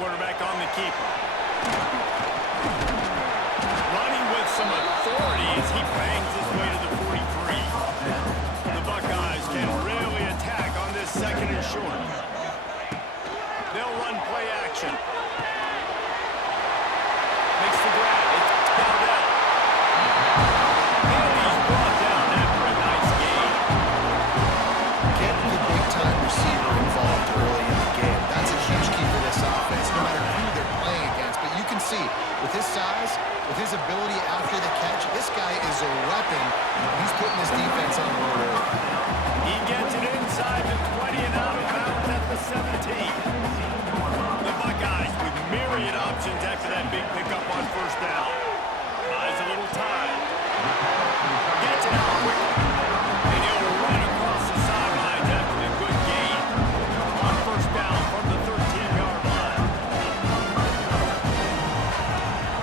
quarterback on the keeper. Running with some authority as he bangs his way to the 43. The Buckeyes can really attack on this second and short. They'll run play action. Makes the grab. It's down. And he's brought down after a nice gain. Get the big-time receiver involved early in the game. That's a huge key for this offense, no matter who they're playing against. But you can see, with his size, with his ability after the catch, this guy is a weapon. He's putting his defense on the road. He gets it inside the 20 and out of bounds at the 17. The Buckeyes with myriad options after that big pickup on first down. Buys a little time. Gets it out quickly. And he'll run across the sidelines after the good gain on first down from the 13-yard line.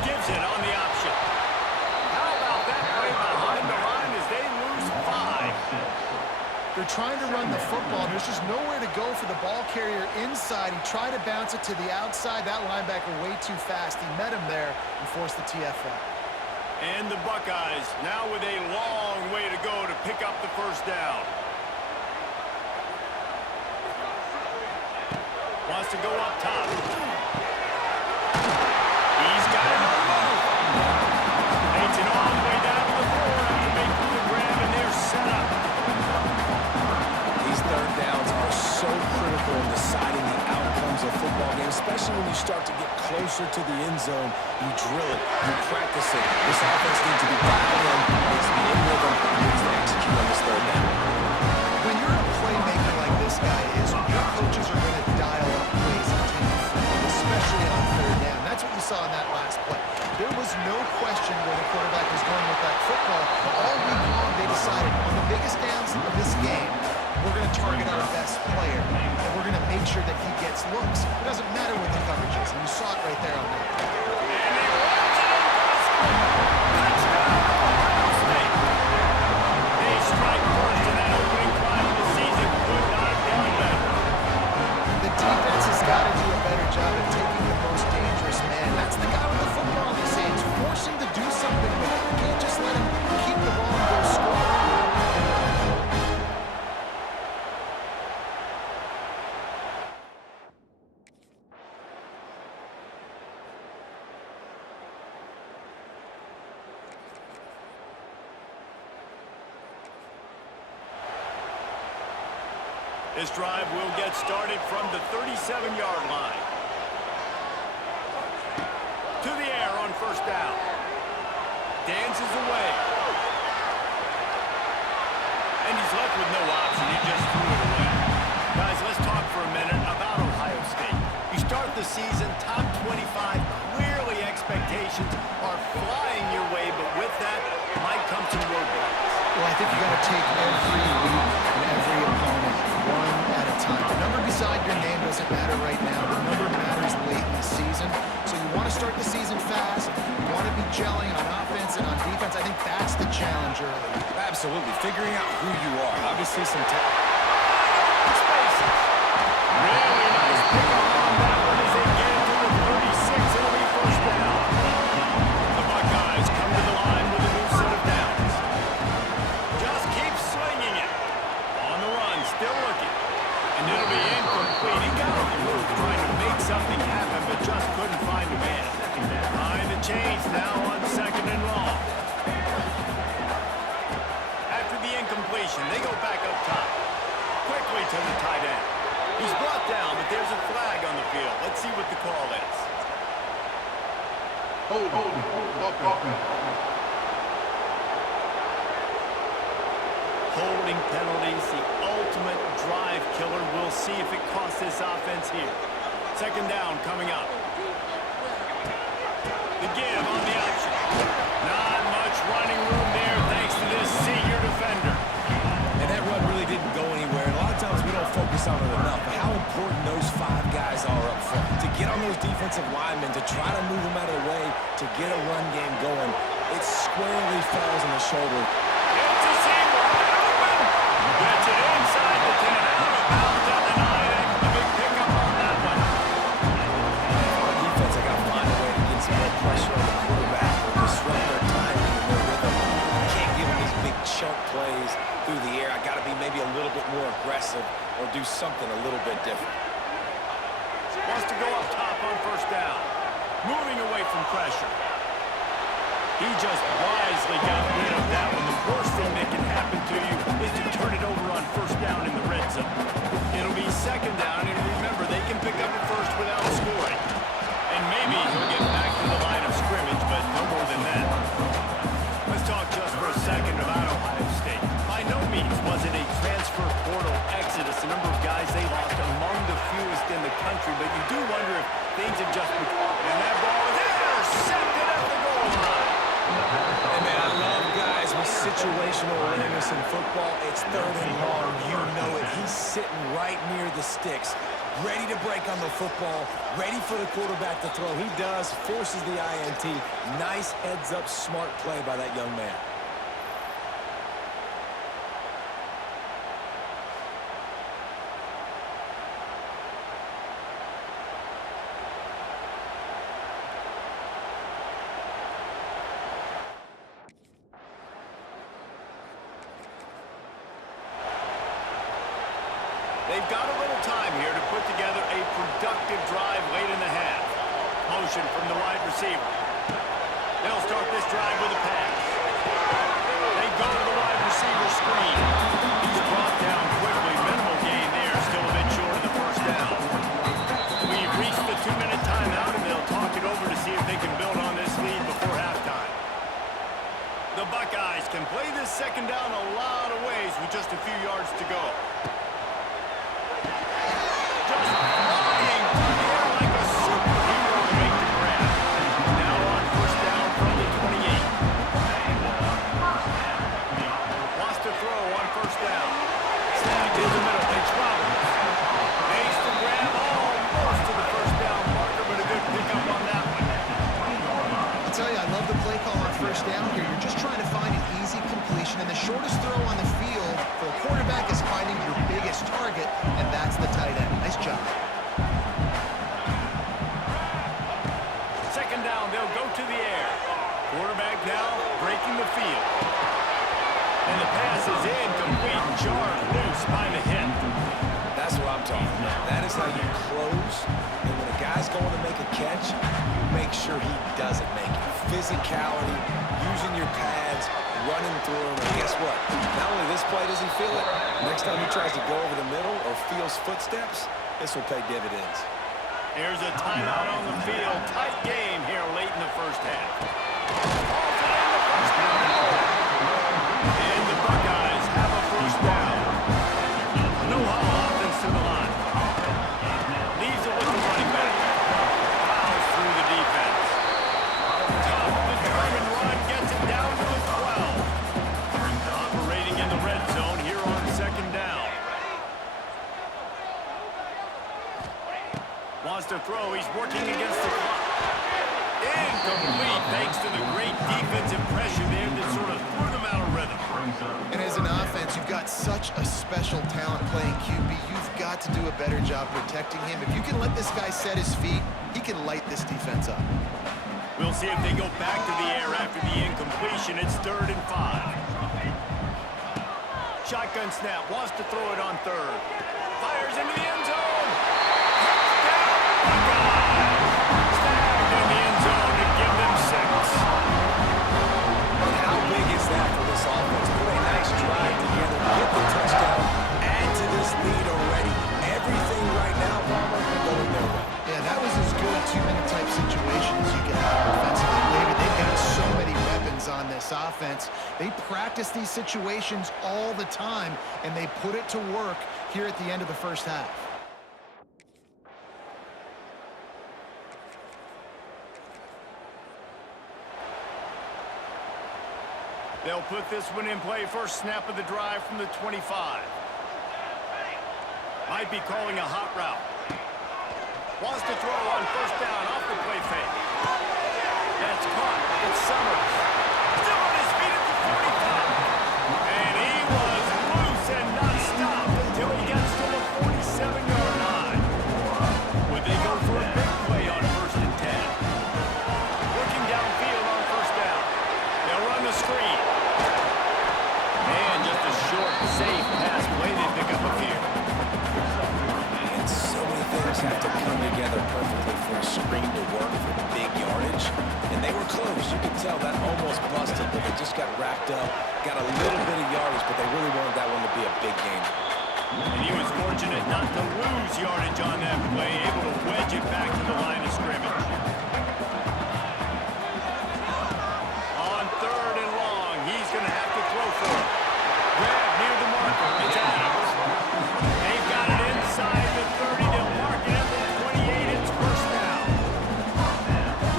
Gives it on the option. How about that play behind the line as they lose 5? They're trying to run the football. There's just nowhere to go for the ball carrier inside. He tried to bounce it to the outside. That linebacker way too fast. He met him there and forced the TFL. And the Buckeyes now with a long way to go to pick up the first down. Wants to go up top. He's got it on the move. Takes it all the way down to the 4 after making the grab, and they're set up. These third downs are so critical in deciding the outcomes of football games, especially when you start to get closer to the end zone. You drill it, you practice it. This offense needs to be dialed in, needs to be in rhythm, and needs to execute on this third down. When you're a playmaker like this guy is, your coaches are going to dial up plays and take the football, especially on third down. That's what you saw in that last play. There was no question where the quarterback was going with that football. All week long, they decided on the biggest downs of this game, we're going to target our best player, and we're going to make sure that he gets looks. It doesn't matter what the coverage is, and you saw it right there on that play. And he runs it in. Touchdown, Ohio State. They strike first in that opening drive of the season. Could not have done better. The defense has got to do a better job of taking the most dangerous man. That's the guy with the football in his hands. Force him to do something with it. You can't just let him keep the ball and go score. This drive will get started from the 37-yard line. To the air on first down. Dances away. And he's left with no option. He just threw it away. Guys, let's talk for a minute about Ohio State. You start the season top 25. Clearly expectations are flying your way, but with that might come some roadblocks. Well, I think you got to take every week and every opponent one at a time. The number beside your name doesn't matter right now. The number matters late in the season. So you want to start the season fast. You want to be gelling on offense and on defense. I think that's the challenge early. Absolutely. Figuring out who you are. Obviously some Really nice pickup on that one as they get into the 36. It'll be first down. The Buckeyes come to the line with a new set of downs. Just keep slinging it. On the run, still looking. And it'll be incomplete. He got on the move trying to make something happen, but just couldn't find a man. Behind the chains now on second and long. After the incompletion, they go back up top. Quickly to the tight end. He's brought down, but there's a flag on the field. Let's see what the call is. Holding penalties, the ultimate drive killer. We'll see if it costs this offense here. Second down coming up. The give on the option. Not much running room there thanks to this senior defender. And that run really didn't go anywhere. And a lot of times we don't focus on it enough, but how important those 5 guys are up front. To get on those defensive linemen, to try to move them out of the way, to get a run game going, it squarely falls on the shoulder. It's a seam wide open. Gets it inside the 10. Out of bounds at the 9 after the big pickup on that one. or do something a little bit different. Wants to go up top on first down. Moving away from pressure. He just wisely got rid of that one. The worst thing that can happen to you is to turn it over on first down in the red zone. It'll be second down, and remember, they can pick up a first without scoring. And maybe he'll get back to the line of scrimmage, but no more than that. Let's talk just for a second about Ohio State. By no means was it a transfer portal exodus. The number of guys they lost among the fewest in the country, but you do wonder if things have just... And that ball is intercepted at the goal line. Hey, man, I love guys with situational awareness in football. It's third and long. You know it. He's sitting right near the sticks, ready to break on the football, ready for the quarterback to throw. He does, forces the INT. Nice heads-up, smart play by that young man. They've got a little time here to put together a productive drive late in the half. Motion from the wide receiver. They'll start this drive with a pass. They go to the wide receiver screen. He's brought down quickly. Minimal gain there. Still a bit short of the first down. We've reached the 2-minute timeout, and they'll talk it over to see if they can build on this lead before halftime. The Buckeyes can play this second down a lot of ways with just a few yards to go. Down here, you're just trying to find an easy completion, and the shortest throw on the field for a quarterback is finding your biggest target, and that's the tight end. Nice job. Second down, they'll go to the air. Quarterback now breaking the field. And the pass is incomplete, jarred loose by the hip. That's what I'm talking about. That is how you close, and when a guy's going to make a catch, you make sure he doesn't make it. Physicality, using your pads, running through him, and guess what? Not only this play does he feel it, next time he tries to go over the middle or feels footsteps, this will pay dividends. Here's a timeout on the field. Tight game here late in the first half. And the Buckeyes have a first down. No offense to the line. Leaves it with the running back. Fouls through the defense. Tough, determined run gets it down to the 12. Operating in the red zone here on second down. Wants to throw. He's working against the clock. Incomplete thanks to the great defensive pressure there that sort of threw them out of rhythm. And as an offense, you've got such a special talent playing QB. You've got to do a better job protecting him. If you can let this guy set his feet, he can light this defense up. We'll see if they go back to the air after the incompletion. It's 3rd and 5. Shotgun snap. Wants to throw it on third. Fires into the end zone. Snagged in the end zone to give them 6. How big is that for this offense? Put a nice drive together, get the touchdown, add to this lead already. Everything right now, Palmer, going their way. Yeah, that was as good a 2-minute type situation as you can have offensively. David, they've got so many weapons on this offense. They practice these situations all the time, and they put it to work here at the end of the first half. They'll put this one in play. First snap of the drive from the 25. Might be calling a hot route. Wants to throw on first down off the play fake. That's caught. It's Summers. Still on his feet at the 45. And he was loose and not stopped until he gets to the 47-yard line. Would they go for a big play on 1st and 10? Working downfield on first down. They'll run the screen. And just a short, safe pass play. They pick up a few. were close. You could tell that almost busted, but they just got wrapped up, got a little bit of yardage, but they really wanted that one to be a big game. And he was fortunate not to lose yardage on that play, able to wedge it back to the line of scrimmage. On 3rd and long, he's going to have to throw for it. Grab near the marker. It's Adams. They've got it inside the 30. They'll mark it at the 28. It's first down.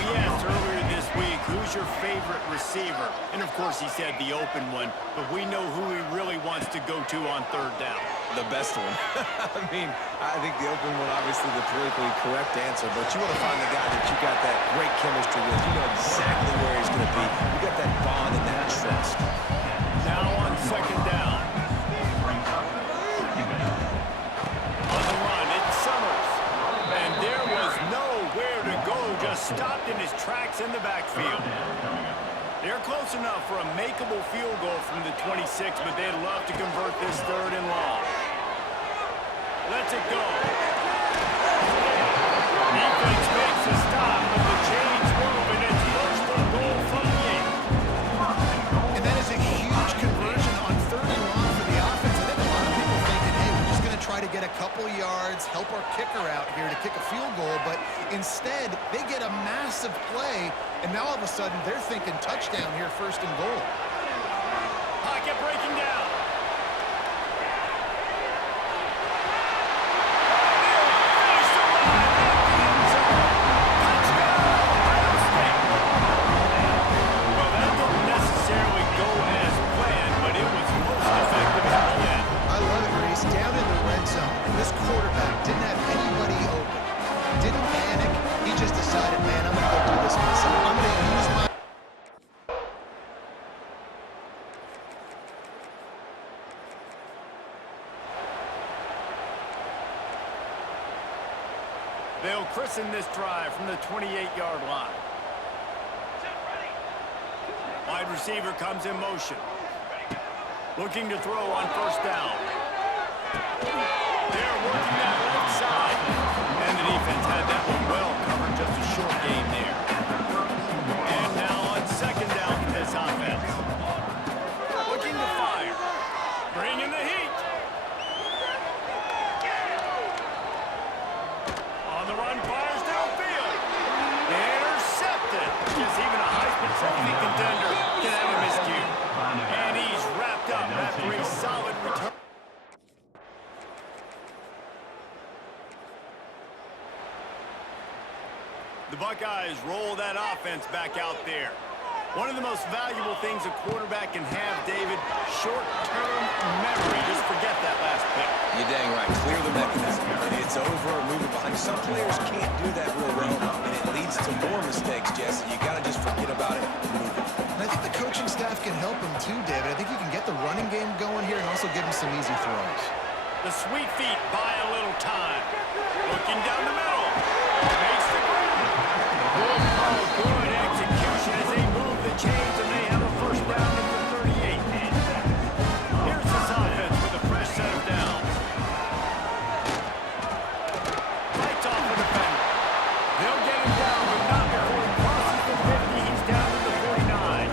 We asked earlier this week, who's your favorite receiver? And of course, he said the open one, but we know who he really wants to go to on 3rd down. The best one. I mean, I think the open one, obviously the politically correct answer, but you want to find the guy that you got that great chemistry with. You know exactly where he's going to be. You got that bond and that trust. Now on 2nd down. On the run, it's Summers. And there was nowhere to go, just stopped in his tracks in the backfield. They're close enough for a makeable field goal from the 26, but they'd love to convert this 3rd and long. Lets it go. Defense makes a stop, but the chain's moving. It's 1st and goal from the 8. And that is a huge conversion on 3rd and long for the offense. I think a lot of people thinking, hey, we're just going to try to get a couple yards, help our kicker out here to kick a field goal. But instead, they get a massive play, and now all of a sudden they're thinking touchdown here, 1st and goal. Pocket breaking down. This quarterback didn't have anybody open. Didn't panic. He just decided, man, I'm going to go do this myself. I'm going to use my... They'll christen this drive from the 28-yard line. Wide receiver comes in motion. Looking to throw on 1st down. They're working that left side. And the defense had that one well covered, just a short gain there. And now on 2nd down for this offense. Looking to fire. Bringing the heat. On the run, fires downfield. Intercepted. Just even a Heisman Trophy contender can have a miscue. And he's wrapped up after a solid return. The Buckeyes roll that offense back out there. One of the most valuable things a quarterback can have, David, short-term memory. Just forget that last pick. You're dang right. Clear the mechanism. It's over or move it behind. Some players can't do that real well, and it leads to more mistakes, Jesse. You got to just forget about it and move it. And I think the coaching staff can help him too, David. I think you can get the running game going here and also give him some easy throws. The sweet feet buy a little time. Looking down the middle. Makes the green. Good execution as they move the chains, and they have a 1st down at the 38. Here's this offense with a fresh set of downs. Fights off the defender. They'll get him down, but not before he crosses the 50. He's down to the 49.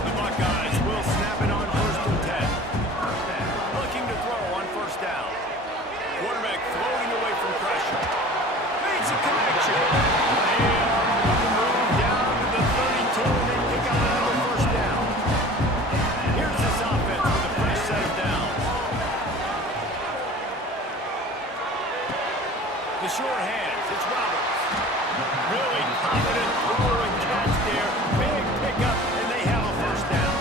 The Buckeyes will snap it on 1st and 10. Looking to throw on 1st down. Quarterback floating away from pressure. Makes a connection. They are on the move down to the 32, and they pick out another 1st down. Here's this offense with a fresh set of downs. The short hands, it's Roberts. Really confident throw and catch there. Big pickup, and they have a 1st down.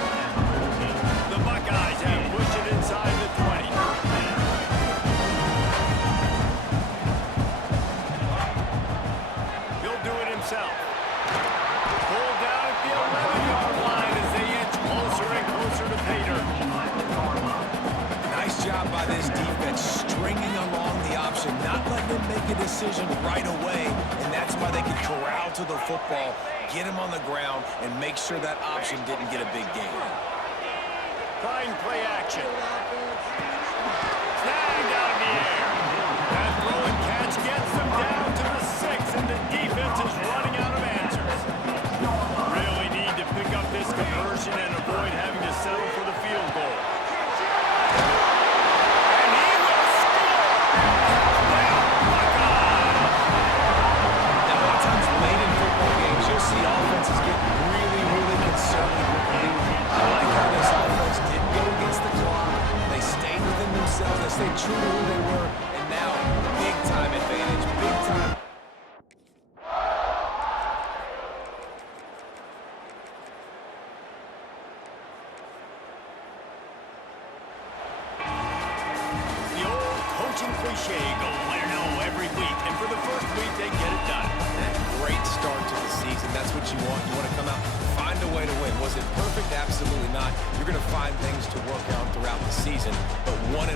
The Buckeyes have pushed it inside the 20. He'll do it himself. Pulled down at the 11-yard line as they inch closer and closer to Pater. Nice job by this defense, stringing along the option, not letting them make a decision right away, and that's why they could corral to the football, get him on the ground, and make sure that option didn't get a big gain. Trying play action. Snagged out of the air. That throw and catch gets them down to the 6, and the defense is running out of answers. what you want. You want to come out, find a way to win. Was it perfect? Absolutely not. You're going to find things to work out throughout the season. But 1-0,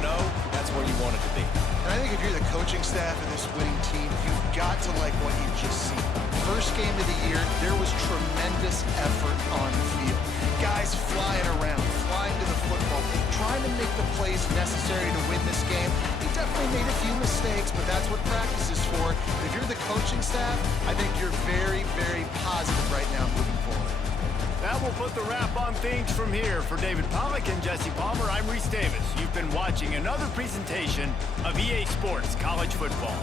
that's where you want it to be. And I think if you're the coaching staff of this winning team, you've got to like what you've just seen. First game of the year, there was tremendous effort on the field. Guys flying around, flying to the football, trying to make the plays necessary to win this game. He definitely made a few mistakes, but that's what practice is for. But if you're the coaching staff, I think you're very, very positive right now moving forward. That will put the wrap on things from here. For David Pollack and Jesse Palmer, I'm Reese Davis. You've been watching another presentation of EA Sports College Football.